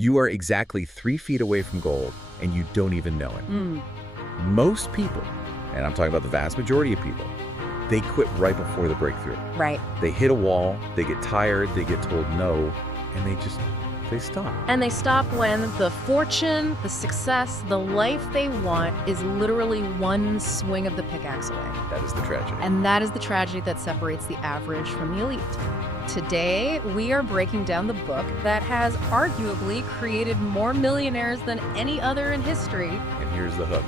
You are exactly 3 feet away from gold, and you don't even know it. Mm, Most people, and I'm talking about the vast majority of people, they quit right before the breakthrough. right. They hit a wall, they get tired, they get told no, and they stop. And they stop when the fortune, the success, the life they want is literally one swing of the pickaxe away. That is the tragedy. And that is the tragedy that separates the average from the elite. Today, we are breaking down the book that has arguably created more millionaires than any other in history. And here's the hook.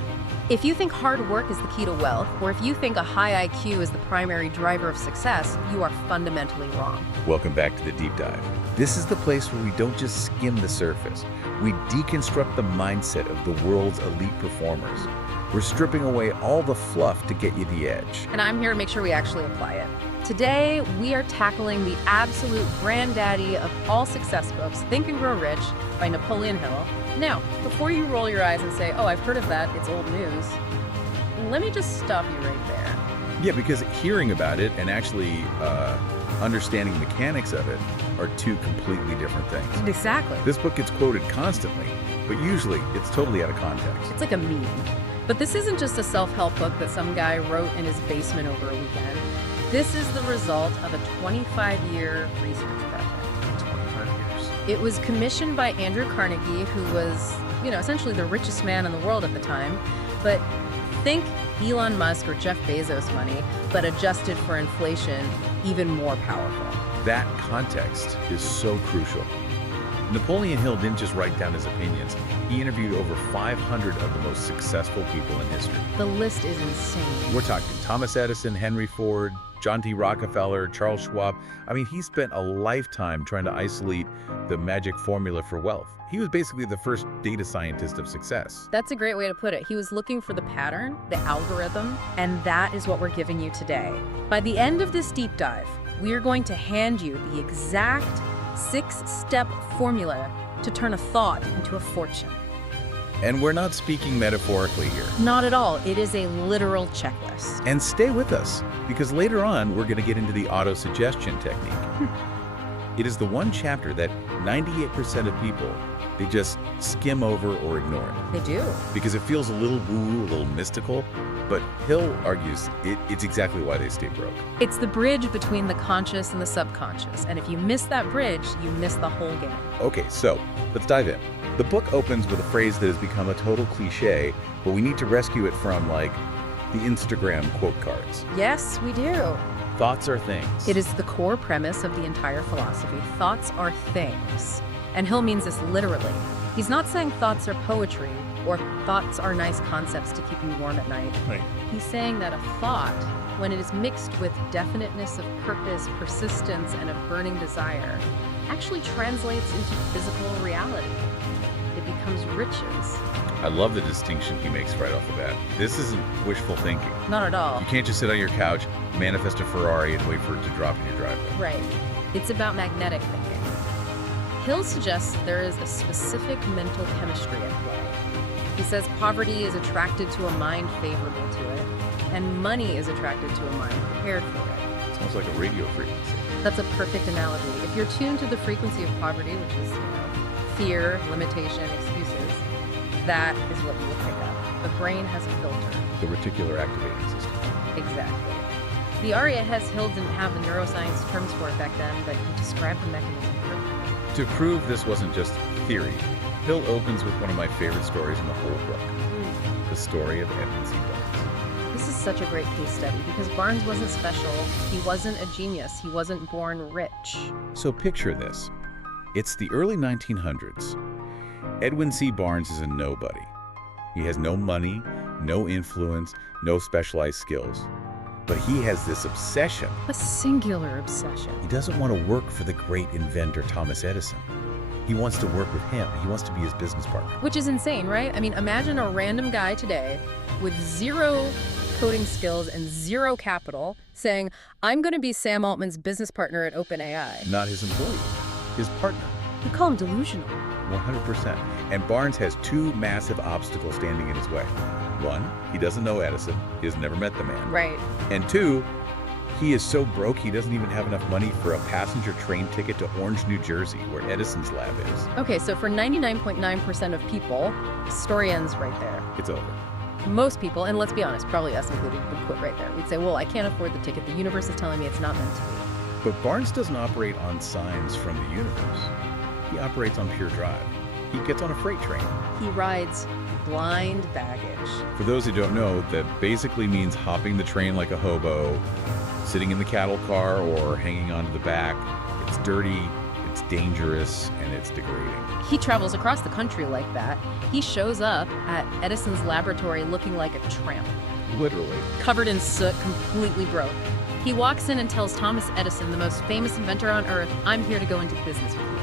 If you think hard work is the key to wealth, or if you think a high IQ is the primary driver of success, you are fundamentally wrong. Welcome back to the Deep Dive. This is the place where we don't just skim the surface. We deconstruct the mindset of the world's elite performers. We're stripping away all the fluff to get you the edge. And I'm here to make sure we actually apply it. Today, we are tackling the absolute granddaddy of all success books, Think and Grow Rich by Napoleon Hill. Now, before you roll your eyes and say, oh, I've heard of that, it's old news, let me just stop you right there. Yeah, because hearing about it and actually understanding the mechanics of it are two completely different things. Exactly. This book gets quoted constantly, but usually it's totally out of context. It's like a meme. But this isn't just a self-help book that some guy wrote in his basement over a weekend. This is the result of a 25-year research project. 25 years. It was commissioned by Andrew Carnegie, who was, essentially the richest man in the world at the time. But think Elon Musk or Jeff Bezos money, but adjusted for inflation, even more powerful. That context is so crucial. Napoleon Hill didn't just write down his opinions. He interviewed over 500 of the most successful people in history. The list is insane. We're talking Thomas Edison, Henry Ford, John D. Rockefeller, Charles Schwab. I mean, he spent a lifetime trying to isolate the magic formula for wealth. He was basically the first data scientist of success. That's a great way to put it. He was looking for the pattern, the algorithm, and that is what we're giving you today. By the end of this deep dive, we are going to hand you the exact 6-step formula to turn a thought into a fortune. And we're not speaking metaphorically here. Not at all. It is a literal checklist. And stay with us, because later on, we're going to get into the auto-suggestion technique. It is the one chapter that 98% of people, they just skim over or ignore it. They do. Because it feels a little woo, a little mystical, but Hill argues it's exactly why they stay broke. It's the bridge between the conscious and the subconscious. And if you miss that bridge, you miss the whole game. Okay, so let's dive in. The book opens with a phrase that has become a total cliche, but we need to rescue it from, like, the Instagram quote cards. Yes, we do. Thoughts are things. It is the core premise of the entire philosophy. Thoughts are things. And Hill means this literally. He's not saying thoughts are poetry or thoughts are nice concepts to keep you warm at night. Right. He's saying that a thought, when it is mixed with definiteness of purpose, persistence, and a burning desire, actually translates into physical reality. It becomes riches. I love the distinction he makes right off the bat. This isn't wishful thinking. Not at all. You can't just sit on your couch, manifest a Ferrari, and wait for it to drop in your driveway. Right. It's about magnetic thinking. Hill suggests there is a specific mental chemistry at play. He says poverty is attracted to a mind favorable to it, and money is attracted to a mind prepared for it. Sounds like a radio frequency. That's a perfect analogy. If you're tuned to the frequency of poverty, which is, fear, limitation, excuses, that is what you will pick up. The brain has a filter. The reticular activating system. Exactly. The aria Hill didn't have the neuroscience terms for it back then, but he described the mechanism perfectly. To prove this wasn't just theory, Hill opens with one of my favorite stories in the whole book, the story of Edwin C. Barnes. This is such a great case study because Barnes wasn't special, he wasn't a genius, he wasn't born rich. So picture this. It's the early 1900s. Edwin C. Barnes is a nobody. He has no money, no influence, no specialized skills. But he has this obsession. A singular obsession. He doesn't want to work for the great inventor Thomas Edison. He wants to work with him. He wants to be his business partner. Which is insane, right? I mean, imagine a random guy today with 0 coding skills and 0 capital saying, I'm going to be Sam Altman's business partner at OpenAI. Not his employee, his partner. You call him delusional. 100%. And Barnes has 2 massive obstacles standing in his way. 1, he doesn't know Edison. He has never met the man. Right. And 2, He is so broke he doesn't even have enough money for a passenger train ticket to Orange, New Jersey, where Edison's lab is. Okay, so for 99.9% of people, the story ends right there. It's over. Most people, and let's be honest, probably us included, would quit right there. We'd say, well, I can't afford the ticket. The universe is telling me it's not meant to be. But Barnes doesn't operate on signs from the universe. He operates on pure drive. He gets on a freight train. He rides blind baggage. For those who don't know, that basically means hopping the train like a hobo, sitting in the cattle car, or hanging onto the back. It's dirty, it's dangerous, and it's degrading. He travels across the country like that. He shows up at Edison's laboratory looking like a tramp. Literally. Covered in soot, completely broke. He walks in and tells Thomas Edison, the most famous inventor on Earth, I'm here to go into business with you.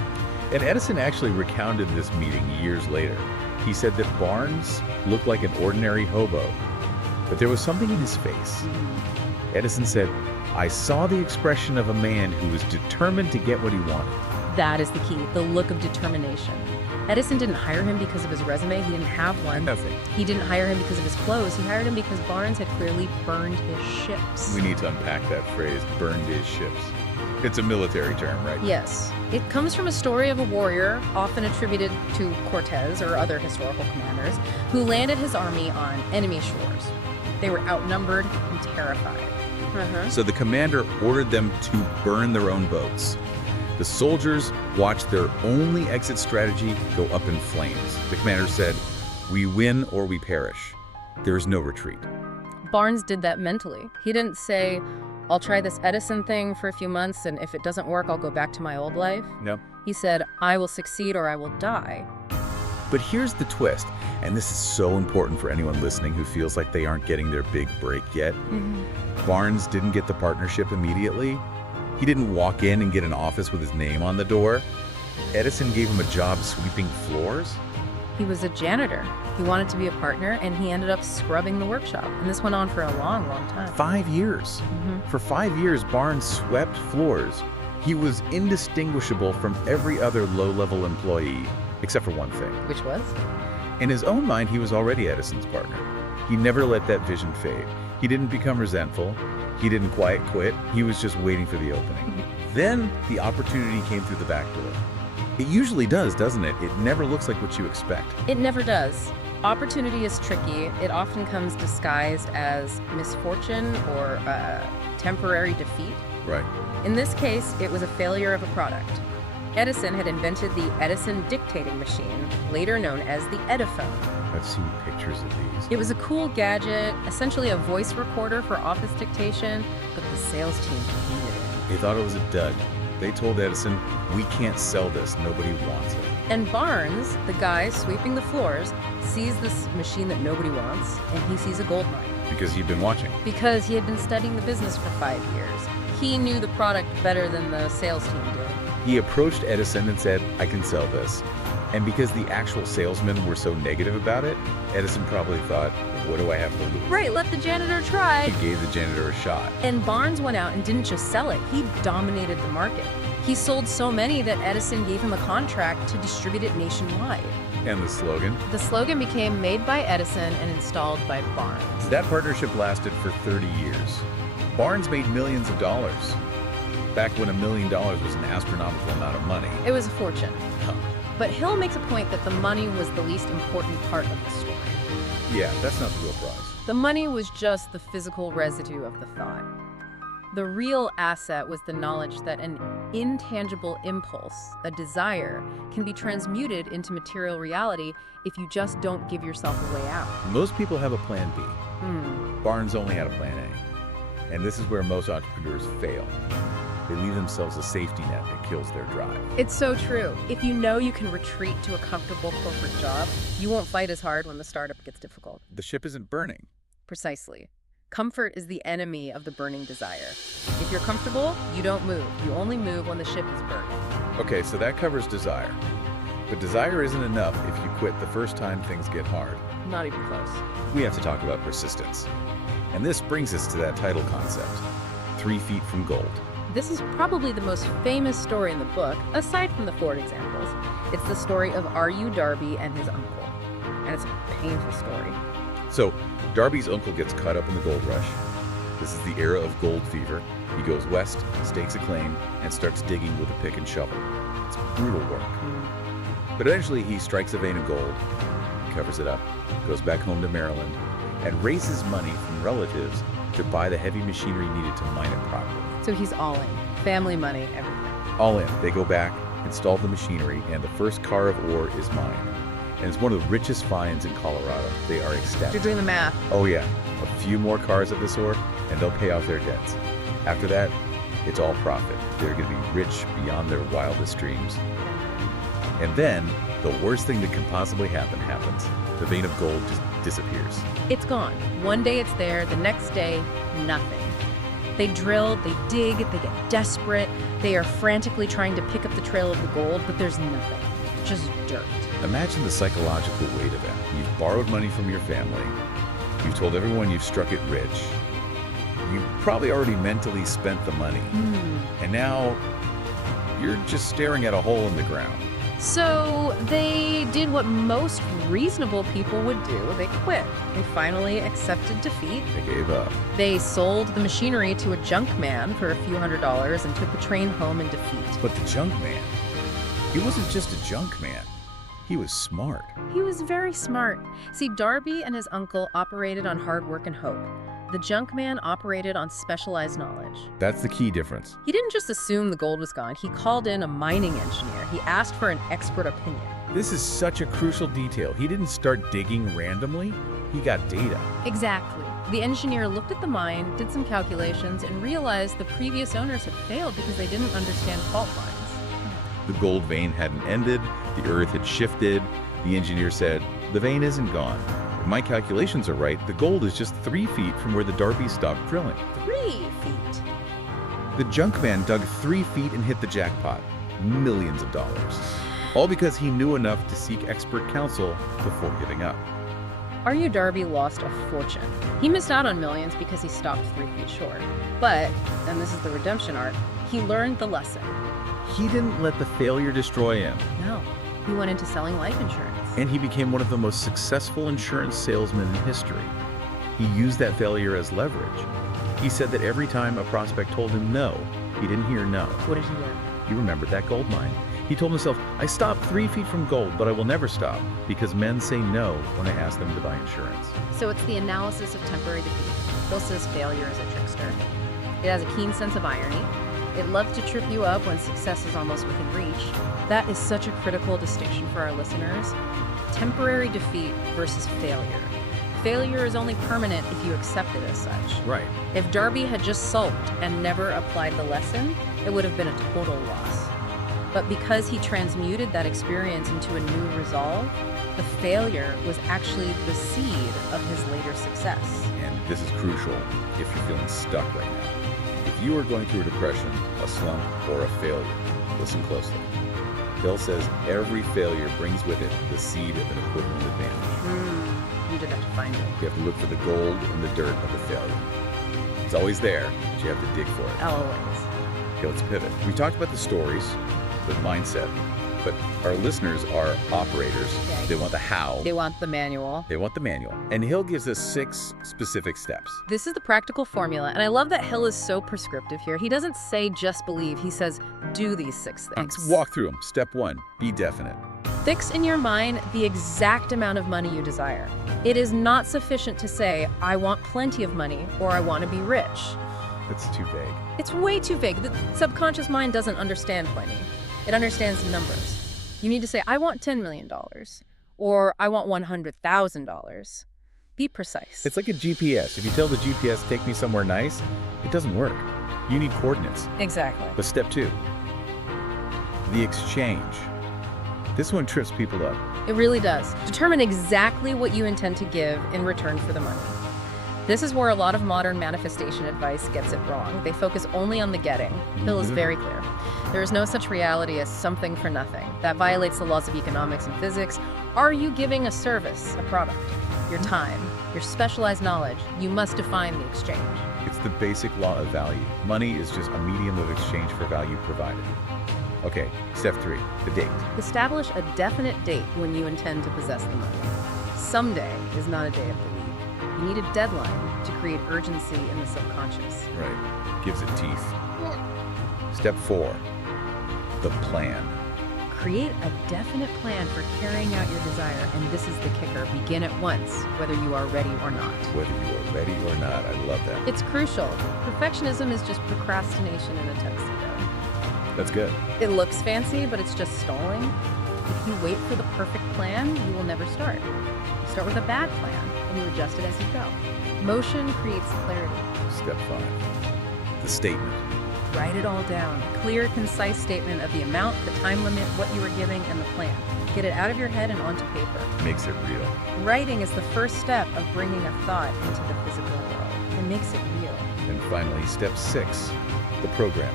And Edison actually recounted this meeting years later. He said that Barnes looked like an ordinary hobo, but there was something in his face. Edison said, I saw the expression of a man who was determined to get what he wanted. That is the key, the look of determination. Edison didn't hire him because of his resume. He didn't have one. Nothing. He didn't hire him because of his clothes. He hired him because Barnes had clearly burned his ships. We need to unpack that phrase, burned his ships. It's a military term, right? Yes. It comes from a story of a warrior, often attributed to Cortez or other historical commanders, who landed his army on enemy shores. They were outnumbered and terrified. So the commander ordered them to burn their own boats. The soldiers watched their only exit strategy go up in flames. The commander said, we win or we perish. There is no retreat. Barnes did that mentally. He didn't say, I'll try this Edison thing for a few months, and if it doesn't work, I'll go back to my old life. No. He said, I will succeed or I will die. But here's the twist, and this is so important for anyone listening who feels like they aren't getting their big break yet. Barnes didn't get the partnership immediately. He didn't walk in and get an office with his name on the door. Edison gave him a job sweeping floors. He was a janitor. He wanted to be a partner, and he ended up scrubbing the workshop. And this went on for a long, long time. 5 years. For 5 years, Barnes swept floors. He was indistinguishable from every other low-level employee, except for one thing. Which was? In his own mind, he was already Edison's partner. He never let that vision fade. He didn't become resentful. He didn't quiet quit. He was just waiting for the opening. Then the opportunity came through the back door. It usually does, doesn't it? It never looks like what you expect. It never does. Opportunity is tricky. It often comes disguised as misfortune or temporary defeat. Right. In this case, it was a failure of a product. Edison had invented the Edison dictating machine, later known as the Ediphone. I've seen pictures of these. It was a cool gadget, essentially a voice recorder for office dictation, but the sales team hated it. They thought it was a dud. They told Edison, we can't sell this, nobody wants it. And Barnes, the guy sweeping the floors, sees this machine that nobody wants, and he sees a gold mine. Because he'd been watching. Because he had been studying the business for 5 years. He knew the product better than the sales team did. He approached Edison and said, I can sell this. And because the actual salesmen were so negative about it, Edison probably thought, what do I have to lose? Right, let the janitor try. He gave the janitor a shot. And Barnes went out and didn't just sell it, he dominated the market. He sold so many that Edison gave him a contract to distribute it nationwide. And the slogan? The slogan became made by Edison and installed by Barnes. That partnership lasted for 30 years. Barnes made millions of dollars. Back when $1 million was an astronomical amount of money. It was a fortune. Huh. But Hill makes a point that the money was the least important part of the story. Yeah, that's not the real prize. The money was just the physical residue of the thought. The real asset was the knowledge that an intangible impulse, a desire, can be transmuted into material reality if you just don't give yourself a way out. Most people have a plan B. Barnes only had a plan A. And this is where most entrepreneurs fail. They leave themselves a safety net that kills their drive. It's so true. If you know you can retreat to a comfortable corporate job, you won't fight as hard when the startup gets difficult. The ship isn't burning. Precisely. Comfort is the enemy of the burning desire. If you're comfortable, you don't move. You only move when the ship is burning. Okay, so that covers desire. But desire isn't enough if you quit the first time things get hard. Not even close. We have to talk about persistence. And this brings us to that title concept, 3 feet from gold. This is probably the most famous story in the book, aside from the Ford examples. It's the story of R.U. Darby and his uncle. And it's a painful story. So, Darby's uncle gets caught up in the gold rush. This is the era of gold fever. He goes west, stakes a claim, and starts digging with a pick and shovel. It's brutal work. But eventually he strikes a vein of gold, covers it up, goes back home to Maryland, and raises money from relatives to buy the heavy machinery needed to mine it properly. So he's all in. Family, money, everything. All in. They go back, install the machinery, and the first car of ore is mined. And it's one of the richest finds in Colorado. They are ecstatic. You're doing the math. Oh yeah, a few more cars of this ore, and they'll pay off their debts. After that, it's all profit. They're going to be rich beyond their wildest dreams. And then, the worst thing that can possibly happen happens. The vein of gold just disappears. It's gone. One day it's there, the next day, nothing. They drill, they dig, they get desperate. They are frantically trying to pick up the trail of the gold, but there's nothing. Just dirt. Imagine the psychological weight of it. You've borrowed money from your family. You've told everyone you've struck it rich. You've probably already mentally spent the money. And now, you're just staring at a hole in the ground. So they did what most reasonable people would do. They quit. They finally accepted defeat. They gave up. They sold the machinery to a junk man for a few $100s and took the train home in defeat. But the junk man, he wasn't just a junk man. He was smart. He was very smart. See, Darby and his uncle operated on hard work and hope. The junk man operated on specialized knowledge. That's the key difference. He didn't just assume the gold was gone. He called in a mining engineer. He asked for an expert opinion. This is such a crucial detail. He didn't start digging randomly. He got data. Exactly. The engineer looked at the mine, did some calculations, and realized the previous owners had failed because they didn't understand fault lines. The gold vein hadn't ended. The earth had shifted. The engineer said, the vein isn't gone. If my calculations are right, the gold is just 3 feet from where the Darby stopped drilling. 3 feet. The junk man dug 3 feet and hit the jackpot. Millions of dollars. All because he knew enough to seek expert counsel before giving up. Arya Darby lost a fortune. He missed out on millions because he stopped 3 feet short. But, and this is the redemption arc, he learned the lesson. He didn't let the failure destroy him. No. He went into selling life insurance. And he became one of the most successful insurance salesmen in history. He used that failure as leverage. He said that every time a prospect told him no, he didn't hear no. What did he learn? He remembered that gold mine. He told himself, I stopped 3 feet from gold, but I will never stop, because men say no when I ask them to buy insurance. So it's the analysis of temporary defeat. Hill says failure is a trickster. It has a keen sense of irony. It loves to trip you up when success is almost within reach. That is such a critical distinction for our listeners. Temporary defeat versus failure. Failure is only permanent if you accept it as such. Right. If Darby had just sulked and never applied the lesson, it would have been a total loss. But because he transmuted that experience into a new resolve, the failure was actually the seed of his later success. And this is crucial if you're feeling stuck right now. If you are going through a depression, a slump, or a failure, listen closely. Hill says every failure brings with it the seed of an equivalent advantage. You did have to find it. You have to look for the gold in the dirt of the failure. It's always there, but you have to dig for it. Always. Okay, let's pivot. We talked about the stories, the mindset, but our listeners are operators. Yeah. They want the how. They want the manual. They want the manual. And Hill gives us 6 specific steps. This is the practical formula, and I love that Hill is so prescriptive here. He doesn't say just believe, he says do these 6 things. Let's walk through them. Step 1, be definite. Fix in your mind the exact amount of money you desire. It is not sufficient to say, I want plenty of money or I want to be rich. That's too vague. It's way too vague. The subconscious mind doesn't understand plenty. It understands numbers. You need to say, I want $10 million or I want $100,000. Be precise. It's like a GPS. If you tell the GPS, take me somewhere nice, it doesn't work. You need coordinates. Exactly. But step 2, the exchange. This one trips people up. It really does. Determine exactly what you intend to give in return for the money. This is where a lot of modern manifestation advice gets it wrong. They focus only on the getting. Hill is very clear. There is no such reality as something for nothing. That violates the laws of economics and physics. Are you giving a service, a product, your time, your specialized knowledge? You must define the exchange. It's the basic law of value. Money is just a medium of exchange for value provided. Okay, step 3, the date. Establish a definite date when you intend to possess the money. Someday is not a day of the week. You need a deadline to create urgency in the subconscious. Right. Gives it teeth. Step 4. The plan. Create a definite plan for carrying out your desire, and this is the kicker. Begin at once, whether you are ready or not. Whether you are ready or not, I love that. It's crucial. Perfectionism is just procrastination in a tuxedo. That's good. It looks fancy, but it's just stalling. If you wait for the perfect plan, you will never start. You start with a bad plan, and you adjust it as you go. Motion creates clarity. Step 5. The statement. Write it all down. A clear, concise statement of the amount, the time limit, what you are giving, and the plan. Get it out of your head and onto paper. Makes it real. Writing is the first step of bringing a thought into the physical world. It makes it real. And finally, step 6. The program.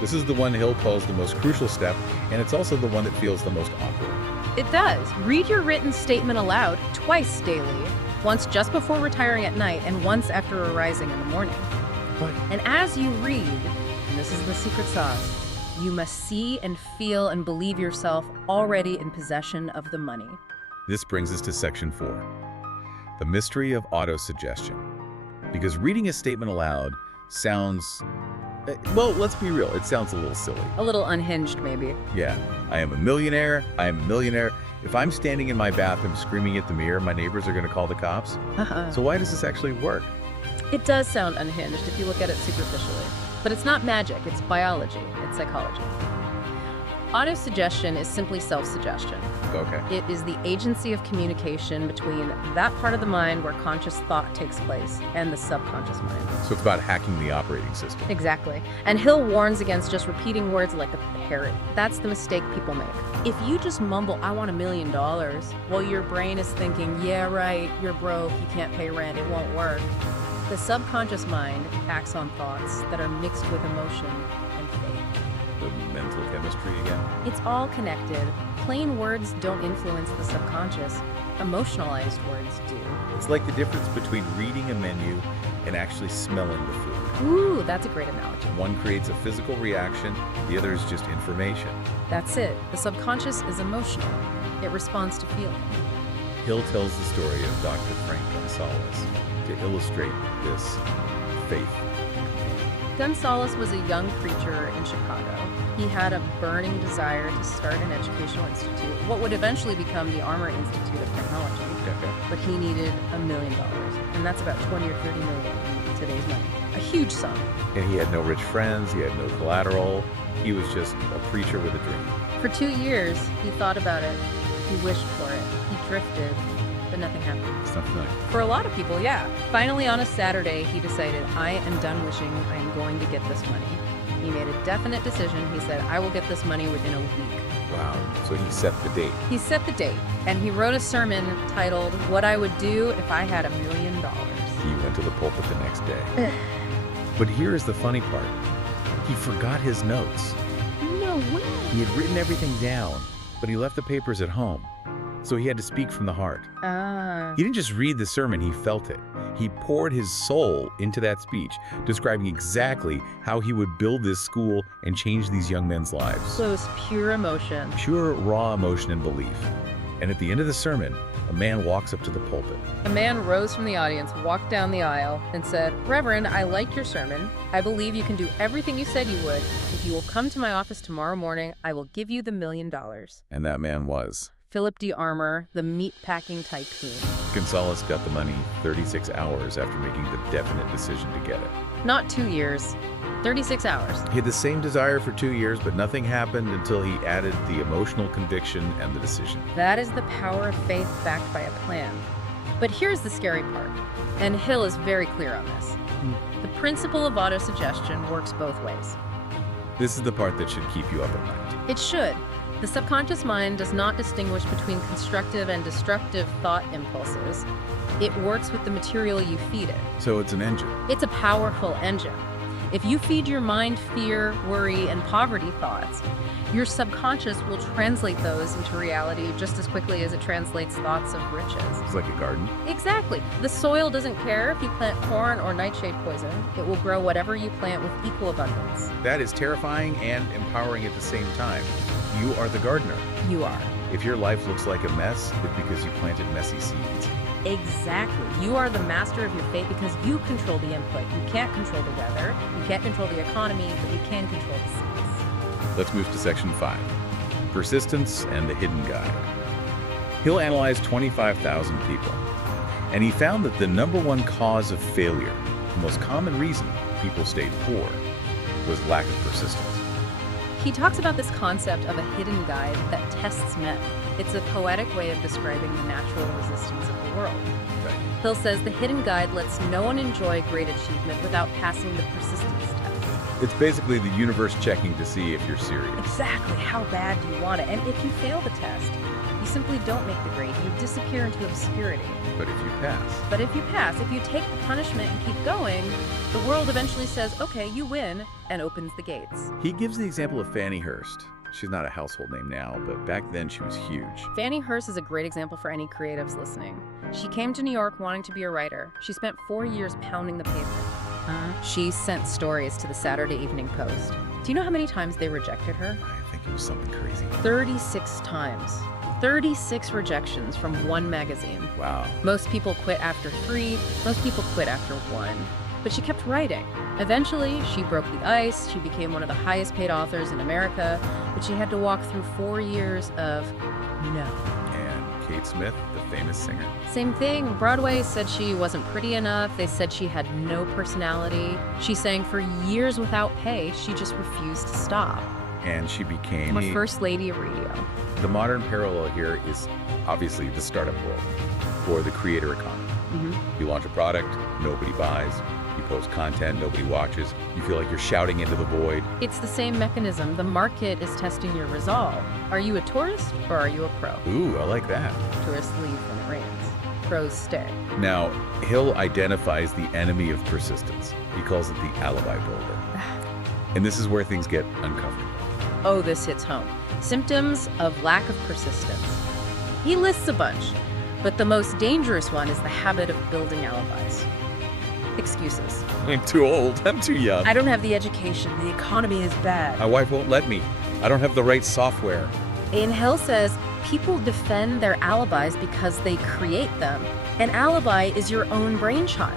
This is the one Hill calls the most crucial step, and it's also the one that feels the most awkward. It does. Read your written statement aloud twice daily. Once just before retiring at night and once after arising in the morning. What? And as you read, and this is the secret sauce, you must see and feel and believe yourself already in possession of the money. This brings us to section 4. The mystery of autosuggestion. Because reading a statement aloud sounds, well, let's be real, it sounds a little silly. A little unhinged, maybe. Yeah, I am a millionaire, I am a millionaire. If I'm standing in my bathroom screaming at the mirror, my neighbors are going to call the cops. So why does this actually work? It does sound unhinged if you look at it superficially. But it's not magic, it's biology, it's psychology. Autosuggestion is simply self-suggestion. Okay. It is the agency of communication between that part of the mind where conscious thought takes place and the subconscious mind. So it's about hacking the operating system. Exactly. And Hill warns against just repeating words like a parrot. That's the mistake people make. If you just mumble, I want $1 million, while your brain is thinking, yeah, right, you're broke, you can't pay rent, it won't work. The subconscious mind acts on thoughts that are mixed with emotion and faith. The mental chemistry again? It's all connected. Plain words don't influence the subconscious. Emotionalized words do. It's like the difference between reading a menu and actually smelling the food. Ooh, that's a great analogy. One creates a physical reaction, the other is just information. That's it. The subconscious is emotional. It responds to feeling. Hill tells the story of Dr. Frank Gonzalez to illustrate this faith. Gonzalez was a young preacher in Chicago. He had a burning desire to start an educational institute, what would eventually become the Armour Institute of Technology. Okay. But he needed $1 million, and that's about 20 or 30 million in today's money. A huge sum. And he had no rich friends, he had no collateral, he was just a preacher with a dream. For 2 years, he thought about it, he wished for it, he drifted, but nothing happened. It's not familiar. For a lot of people, yeah. Finally, on a Saturday, he decided, I am done wishing, I am going to get this money. He made a definite decision. He said, I will get this money within a week. Wow. So he set the date. He set the date, and he wrote a sermon titled, What I Would Do If I Had $1 million. He went to the pulpit the next day. But here is the funny part. He forgot his notes. No way. He had written everything down, but he left the papers at home. So he had to speak from the heart. He didn't just read the sermon, he felt it. He poured his soul into that speech, describing exactly how he would build this school and change these young men's lives. So it's pure emotion. Pure, raw emotion and belief. And at the end of the sermon, a man walks up to the pulpit. A man rose from the audience, walked down the aisle, and said, Reverend, I like your sermon. I believe you can do everything you said you would. If you will come to my office tomorrow morning, I will give you the $1 million. And that man was Philip D. Armour, the meat-packing tycoon. Gonzalez got the money 36 hours after making the definite decision to get it. Not 2 years, 36 hours. He had the same desire for 2 years, but nothing happened until he added the emotional conviction and the decision. That is the power of faith backed by a plan. But here's the scary part, and Hill is very clear on this. The principle of autosuggestion works both ways. This is the part that should keep you up at night. It should. The subconscious mind does not distinguish between constructive and destructive thought impulses. It works with the material you feed it. So it's an engine. It's a powerful engine. If you feed your mind fear, worry, and poverty thoughts, your subconscious will translate those into reality just as quickly as it translates thoughts of riches. It's like a garden. Exactly. The soil doesn't care if you plant corn or nightshade poison. It will grow whatever you plant with equal abundance. That is terrifying and empowering at the same time. You are the gardener. You are. If your life looks like a mess, it's because you planted messy seeds. Exactly. You are the master of your fate because you control the input. You can't control the weather, you can't control the economy, but you can control the seas. Let's move to section 5, persistence and the hidden guide. Hill analyzed 25,000 people, and he found that the #1 cause of failure, the most common reason people stayed poor, was lack of persistence. He talks about this concept of a hidden guide that tests men. It's a poetic way of describing the natural resistance of the world. Right. Hill says the hidden guide lets no one enjoy great achievement without passing the persistence test. It's basically the universe checking to see if you're serious. Exactly. How bad do you want it? And if you fail the test, you simply don't make the grade. You disappear into obscurity. But if you pass, But if you pass, if you take the punishment and keep going, the world eventually says, okay, you win, and opens the gates. he gives the example of Fannie Hurst. She's not a household name now, but back then she was huge. Fannie Hurst is a great example for any creatives listening. She came to New York wanting to be a writer. She spent 4 years pounding the pavement. She sent stories to the Saturday Evening Post. Do you know how many times they rejected her? I think it was something crazy. 36 times. 36 rejections from one magazine. Wow. Most people quit after 3, most people quit after 1. But she kept writing. Eventually, she broke the ice, she became one of the highest paid authors in America, but she had to walk through 4 years of no. And Kate Smith, the famous singer. Same thing, Broadway said she wasn't pretty enough, they said she had no personality. She sang for years without pay, she just refused to stop. And she became A first lady of radio. The modern parallel here is obviously the startup world, or the creator economy. You launch a product, nobody buys. You post content, nobody watches. You feel like you're shouting into the void. It's the same mechanism. The market is testing your resolve. Are you a tourist or are you a pro? Ooh, I like that. Tourists leave when it rains. Pros stay. Now, Hill identifies the enemy of persistence. He calls it the alibi builder. And this is where things get uncomfortable. Oh, this hits home. Symptoms of lack of persistence. He lists a bunch, but the most dangerous one is the habit of building alibis. Excuses. I'm too old. I'm too young. I don't have the education. The economy is bad. My wife won't let me. I don't have the right software. And Hill says people defend their alibis because they create them. An alibi is your own brainchild.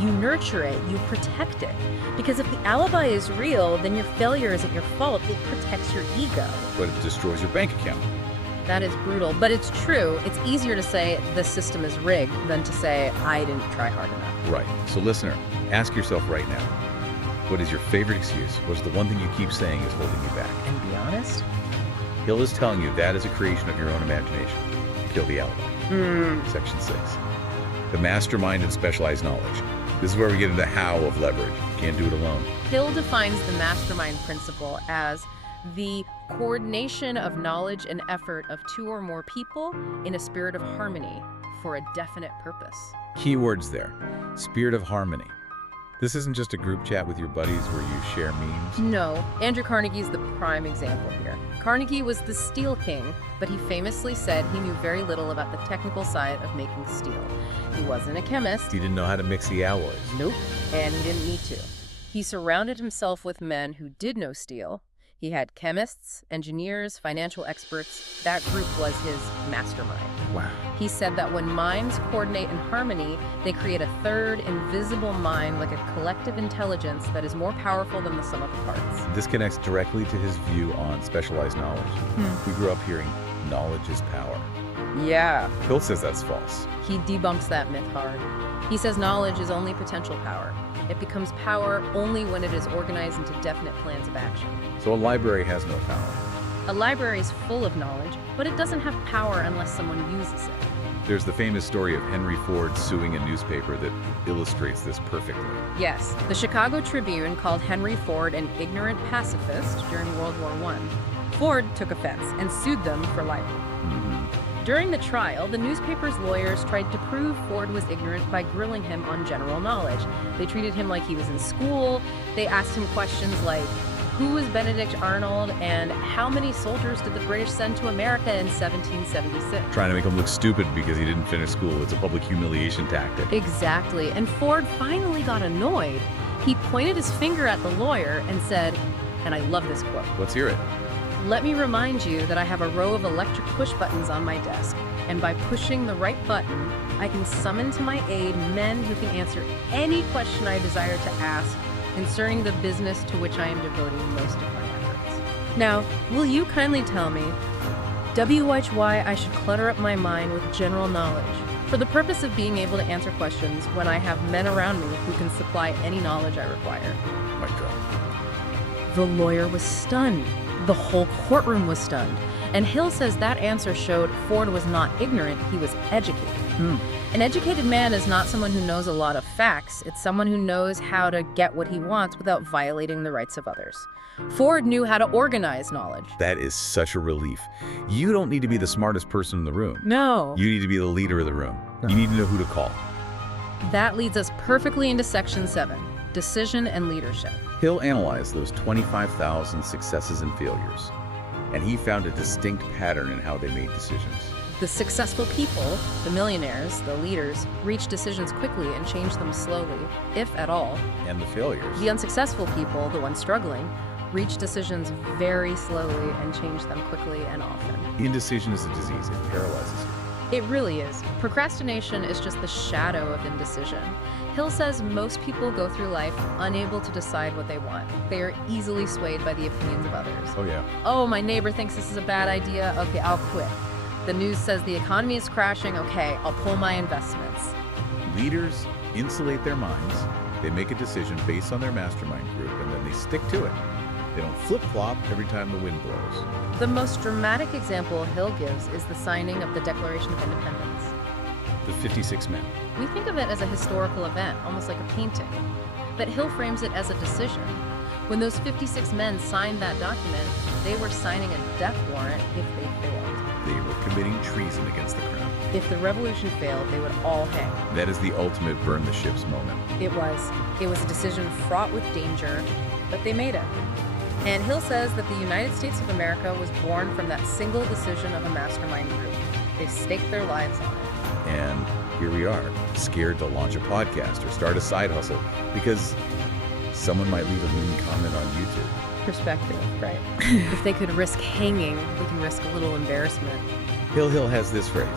You nurture it, you protect it. Because if the alibi is real, then your failure isn't your fault. It protects your ego. But it destroys your bank account. That is brutal, but it's true. It's easier to say the system is rigged than to say I didn't try hard enough. Right. So listener, ask yourself right now, what is your favorite excuse? What's the one thing you keep saying is holding you back? And be honest. Hill is telling you that is a creation of your own imagination. Kill the alibi. Section 6. The mastermind and specialized knowledge. This is where we get into how of leverage. You can't do it alone. Hill defines the mastermind principle as the coordination of knowledge and effort of 2 or more people in a spirit of harmony for a definite purpose. Keywords there. Spirit of harmony. This isn't just a group chat with your buddies where you share memes. No, Andrew Carnegie is the prime example here. Carnegie was the steel king, but he famously said he knew very little about the technical side of making steel. He wasn't a chemist. He didn't know how to mix the alloys. Nope, and he didn't need to. He surrounded himself with men who did know steel. He had chemists, engineers, financial experts. That group was his mastermind. Wow. He said that when minds coordinate in harmony, they create a third, invisible mind, like a collective intelligence that is more powerful than the sum of the parts. This connects directly to his view on specialized knowledge. We grew up hearing knowledge is power. Yeah. Hill says that's false. He debunks that myth hard. He says knowledge is only potential power. It becomes power only when it is organized into definite plans of action. So a library has no power. A library is full of knowledge, but it doesn't have power unless someone uses it. There's the famous story of Henry Ford suing a newspaper that illustrates this perfectly. Yes, the Chicago Tribune called Henry Ford an ignorant pacifist during World War I. Ford took offense and sued them for libel. During the trial, the newspaper's lawyers tried to prove Ford was ignorant by grilling him on general knowledge. They treated him like he was in school. They asked him questions like, who was Benedict Arnold and how many soldiers did the British send to America in 1776? Trying to make him look stupid because he didn't finish school. It's a public humiliation tactic. Exactly. And Ford finally got annoyed. He pointed his finger at the lawyer and said, and I love this quote, Let's hear it. "Let me remind you that I have a row of electric push buttons on my desk, and by pushing the right button, I can summon to my aid men who can answer any question I desire to ask concerning the business to which I am devoting most of my efforts. Now, will you kindly tell me why I should clutter up my mind with general knowledge for the purpose of being able to answer questions when I have men around me who can supply any knowledge I require? Mic drop. The lawyer was stunned. The whole courtroom was stunned. And Hill says that answer showed Ford was not ignorant, he was educated. An educated man is not someone who knows a lot of facts. It's someone who knows how to get what he wants without violating the rights of others. Ford knew how to organize knowledge. That is such a relief. You don't need to be the smartest person in the room. No. You need to be the leader of the room. You need to know who to call. That leads us perfectly into Section 7, Decision and Leadership. Hill analyzed those 25,000 successes and failures, and he found a distinct pattern in how they made decisions. The successful people, the millionaires, the leaders, reach decisions quickly and change them slowly, if at all. And the failures. The unsuccessful people, the ones struggling, reach decisions very slowly and change them quickly and often. Indecision is a disease. It paralyzes you. It really is. Procrastination is just the shadow of indecision. Hill says most people go through life unable to decide what they want. They are easily swayed by the opinions of others. Oh, yeah. Oh, my neighbor thinks this is a bad idea. Okay, I'll quit. The news says the economy is crashing. Okay, I'll pull my investments. Leaders insulate their minds. They make a decision based on their mastermind group, and then they stick to it. They don't flip-flop every time the wind blows. The most dramatic example Hill gives is the signing of the Declaration of Independence. The 56 men. We think of it as a historical event, almost like a painting. But Hill frames it as a decision. When those 56 men signed that document, they were signing a death warrant if they failed. They were committing treason against the crown. If the revolution failed, they would all hang. That is the ultimate burn the ships moment. It was. It was a decision fraught with danger, but they made it. And Hill says that the United States of America was born from that single decision of a mastermind group. They staked their lives on it. And here we are, scared to launch a podcast or start a side hustle because someone might leave a mean comment on YouTube. Perspective, right? If they could risk hanging, they can risk a little embarrassment. Hill has this phrase: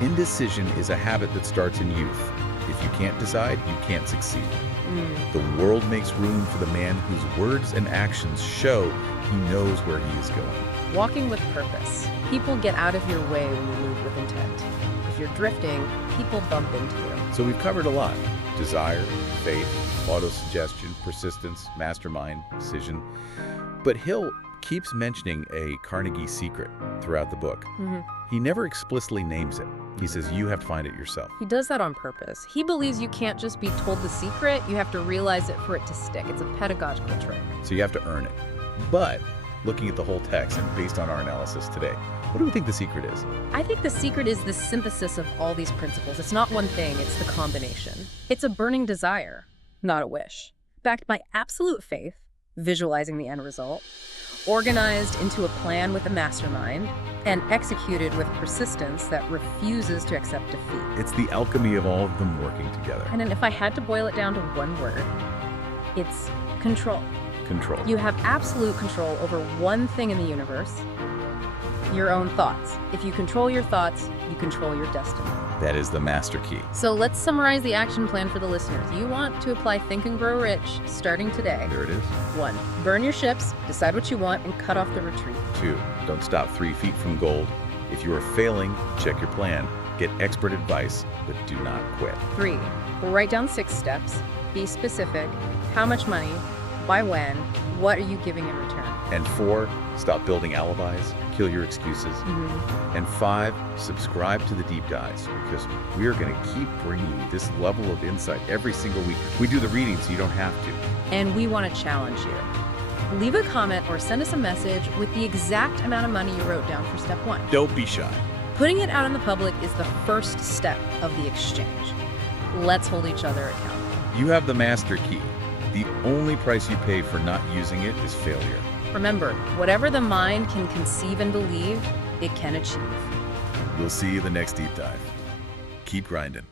indecision is a habit that starts in youth. If you can't decide, you can't succeed. The world makes room for the man whose words and actions show he knows where he is going. Walking with purpose. People get out of your way when you move with intent. If you're drifting, people bump into you. So we've covered a lot: desire, faith, autosuggestion, persistence, mastermind, decision. But Hill keeps mentioning a Carnegie secret throughout the book. He never explicitly names it. He says you have to find it yourself. He does that on purpose. He believes you can't just be told the secret, you have to realize it for it to stick. It's a pedagogical trick. So you have to earn it. But looking at the whole text and based on our analysis today, what do we think the secret is? I think the secret is the synthesis of all these principles. It's not one thing, it's the combination. It's a burning desire, not a wish. Backed by absolute faith, visualizing the end result, organized into a plan with a mastermind, and executed with persistence that refuses to accept defeat. It's the alchemy of all of them working together. And then if I had to boil it down to one word, it's control. Control. You have absolute control over one thing in the universe, your own thoughts. If you control your thoughts, you control your destiny. That is the master key. So let's summarize the action plan for the listeners. You want to apply Think and Grow Rich starting today. There it is. 1. Burn your ships, decide what you want, and cut off the retreat. 2. Don't stop 3 feet from gold. If you are failing, check your plan. Get expert advice, but do not quit. 3. Write down 6 steps. Be specific. How much money? By when? What are you giving in return? And 4, stop building alibis. Kill your excuses. And 5, subscribe to the deep dives, because we are going to keep bringing you this level of insight every single week. We do the reading so you don't have to. And we want to challenge you. Leave a comment or send us a message with the exact amount of money you wrote down for step 1. Don't be shy. Putting it out in the public is the first step of the exchange. Let's hold each other accountable. You have the master key. The only price you pay for not using it is failure. Remember, whatever the mind can conceive and believe, it can achieve. We'll see you the next deep dive. Keep grinding.